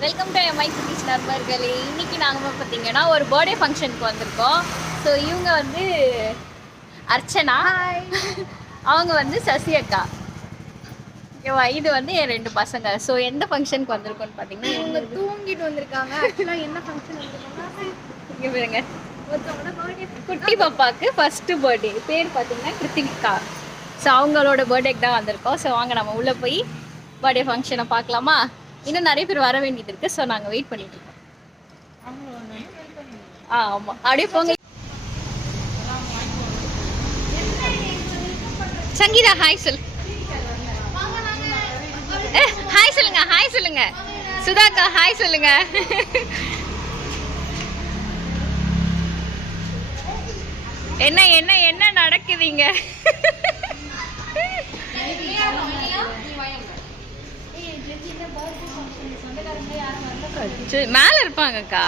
Welcome to my குட்டீஸ் நண்பர்களே. இன்னைக்கு நாங்கள் பார்த்தீங்கன்னா ஒரு பர்த்டே ஃபங்க்ஷனுக்கு வந்திருக்கோம். ஸோ இவங்க வந்து அர்ச்சனா, அவங்க வந்து சசி அக்கா, இது வந்து என் 2 பசங்க. ஸோ எந்த ஃபங்க்ஷனுக்கு வந்திருக்கோன்னு பார்த்தீங்கன்னா இவங்க தூங்கிட்டு வந்திருக்காங்க. ஆக்சுவலாக என்ன ஃபங்க்ஷன் வந்திருக்காங்க இங்கே பாருங்க, ஒருத்தவங்களோட பர்த்டே. குட்டி பாப்பாவுக்கு ஃபர்ஸ்ட் பர்த்டே, பேர் பார்த்தீங்கன்னா கிருத்திகா. ஸோ அவங்களோட பர்த்டேக்கு தான் வந்திருக்கோம். ஸோ வாங்க நம்ம உள்ளே போய் பர்த்டே ஃபங்க்ஷனை பார்க்கலாமா? இன்னும் நிறைய பேர் வர வேண்டியது இருக்குது. ஸோ நாங்கள் வெயிட் பண்ணிட்டு இருக்கோம். ஆமாம், அப்படியே போங்க. சங்கீதா ஹாய் சொல். ஹாய் சொல்லுங்க, ஹாய் சொல்லுங்க. சுதாக்கா ஹாய் சொல்லுங்க. என்ன என்ன என்ன நடக்குதுங்க? மேல இருப்பாங்கக்கா.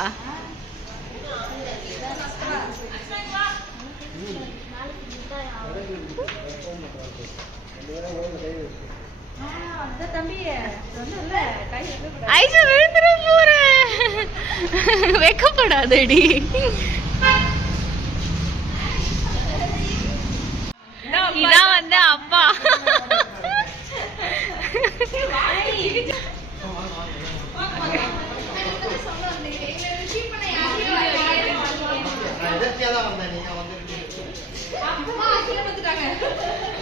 ஐசு விழுந்துட போற, வெக்கப்படாதடி. இதான் வந்து அப்பா.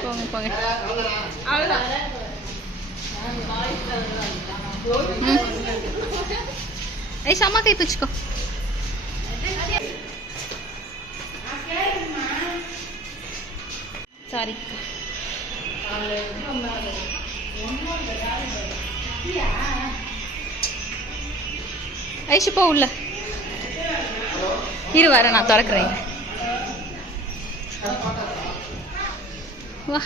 போங்க போங்க. ஏய் சம்மா கை பிடிச்சுக்கோ. சாரி. ஐஷு போ உள்ள. இரு வர, நான் திறக்கிறேன். வா.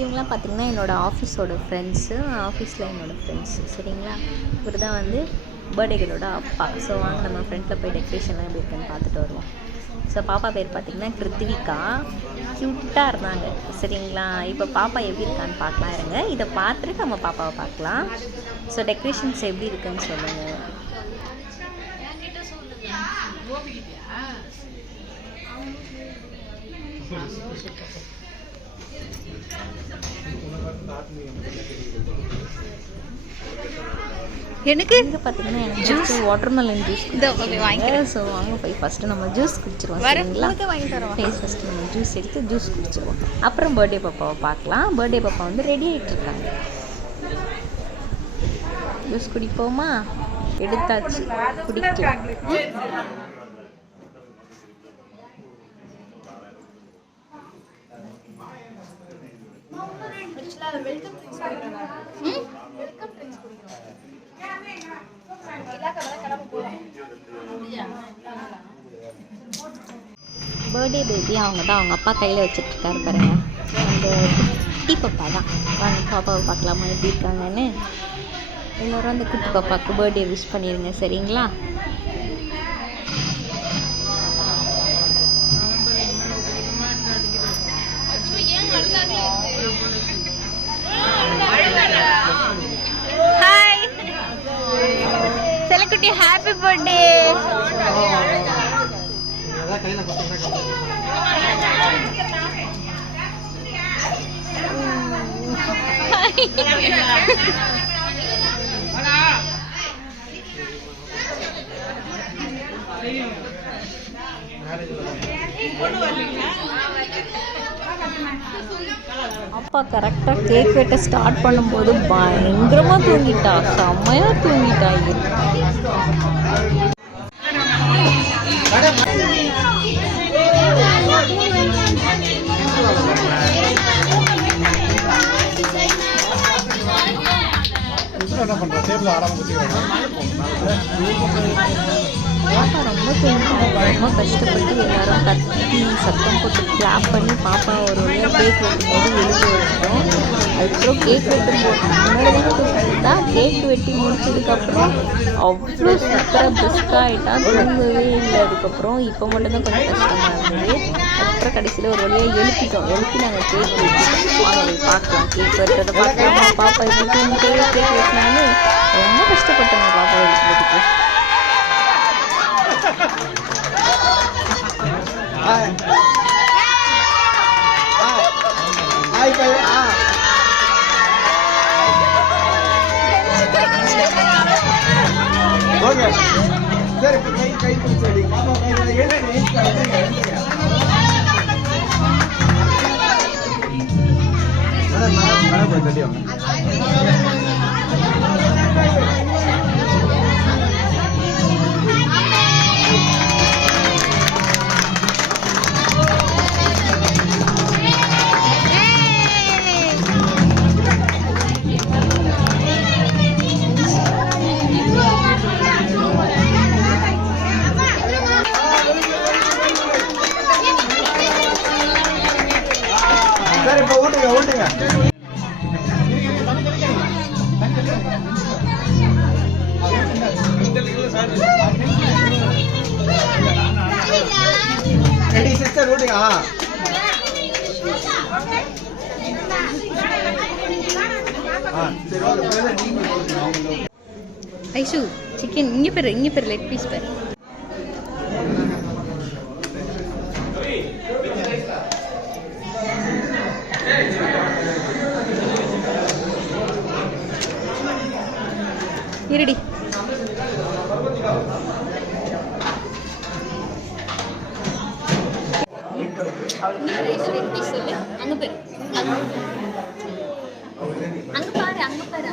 இவங்களாம் பார்த்திங்கன்னா என்னோடய ஆஃபீஸோட ஃப்ரெண்ட்ஸு, ஆஃபீஸில் என்னோடய ஃப்ரெண்ட்ஸு. சரிங்களா? இவர் தான் வந்து பர்த்டேகளோட அப்பா. ஸோ வாங்க நம்ம ஃப்ரெண்டில் போய் டெக்கரேஷன்லாம் எப்படி இருக்குன்னு பார்த்துட்டு வருவோம். ஸோ பாப்பா பேர் பார்த்திங்கன்னா கிருத்திகா. க்யூட்டாக இருந்தாங்க. சரிங்களா? இப்போ பாப்பா எப்படி இருக்கான்னு பார்க்கலாம். இருங்க, இதை பார்த்துட்டு நம்ம பாப்பாவை பார்க்கலாம். ஸோ டெக்கரேஷன்ஸ் எப்படி இருக்குன்னு சொல்லுங்கள். எனக்கு இங்கே பார்த்தீங்கன்னா எனக்கு ஜூஸ், வாட்டர்மெலன் ஜூஸ் வாங்கிக்கிறேன். ஸோ வாங்க போய் ஃபஸ்ட்டு நம்ம ஜூஸ் குடிச்சிருவோம். சரிங்களா? வாங்கி தரோம். ஃபஸ்ட்டு நம்ம ஜூஸ் எடுத்து ஜூஸ் குடிச்சிருவோம். அப்புறம் பர்த்டே பாப்பாவை பார்க்கலாம். பர்த்டே பாப்பா வந்து ரெடி ஆகிட்டு இருக்காங்க. ஜூஸ் குடிப்போமா? எடுத்தாச்சு, குடிக்கலாம். பர்த்டே பேபி அவங்க தான், அவங்க அப்பா கையில் வச்சுட்ருக்காரு பாருங்க. அந்த குட்டி பாப்பா தான். வாங்க பாப்பாவை பார்க்கலாமா எப்படி இருக்காங்கன்னு. எல்லோரும் அந்த குட்டி பாப்பாவுக்கு பர்த்டே விஷ் பண்ணிடுங்க. சரிங்களா? ஹாய் செல்லக்குட்டி, ஹாப்பி பர்த்டே. அப்பா கரெக்டாக கேக் வெட்ட ஸ்டார்ட் பண்ணும்போது பயங்கரமாக தூங்கிட்டா, செம்மையாக தூங்கிட்டா. என்ன பண்ற? டேபிள் ஆடாம குத்தி பாப்பா ரொம்ப தூங்கிட்டாங்க. ரொம்ப கஷ்டப்பட்டு எல்லாரும் கத்தி சத்தம் போட்டு கிளாப் பண்ணி பாப்பா ஒரு வழியாக கேக் வெட்டும்போது எழுத வச்சிட்டோம். அதுக்கப்புறம் கேக் வெட்டும் போது முன்னாடி தான் தூக்கிட்டா. கேக் வெட்டி முடிச்சதுக்கப்புறம் அவ்வளோ சூப்பராக பிரிஸ்காக ஆகிட்டா. தூங்கவே இல்லை. அதுக்கப்புறம் இப்போ மட்டும்தான் கொஞ்சம் கஷ்டமாக இருந்தது. அதுக்கப்புறம் கடைசியில் ஒரு வழியாக எழுப்பி நாங்கள் கேக் வெட்டிட்டோம். வாங்க போய் பார்க்கலாம். கேக் வெட்டுறதை பார்க்கலாமா? பாப்பா இப்போ தூங்கிட்டே கேக் வெட்டினான்னு ரொம்ப கஷ்டப்பட்டாங்க பாப்பா வெட்டுறதுக்கு. ஓகே சரி இப்போ கை பிடிச்சி பாப்பா மேடம் போய் தட்டி வாங்க. சரி இப்போ ஊட்டுங்க ரெடி சிஸ்டர் ஊட்டுங்க. சரி ஓகே. ஐஷு சிக்கன் இங்கே பேர் லெக் பீஸ் பேர். இருடி சொல்லு. அங்கே பேர் அங்கே பாரு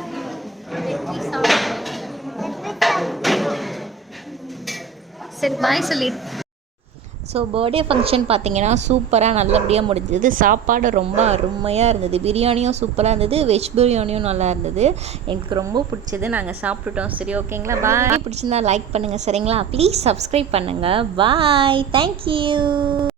சரி பாய் சொல்லி. ஸோ பர்த்டே ஃபங்க்ஷன் பார்த்திங்கன்னா சூப்பராக நல்லபடியாக முடிஞ்சது. சாப்பாடு ரொம்ப அருமையாக இருந்தது. பிரியாணியும் சூப்பராக இருந்தது. வெஜ் பிரியாணியும் நல்லா இருந்தது. எனக்கு ரொம்ப பிடிச்சது. நாங்கள் சாப்பிட்டுட்டோம். சரி ஓகேங்களா? பாய். பிடிச்சிருந்தா லைக் பண்ணுங்கள் சரிங்களா? ப்ளீஸ் சப்ஸ்கிரைப் பண்ணுங்கள். பாய். தேங்க்யூ.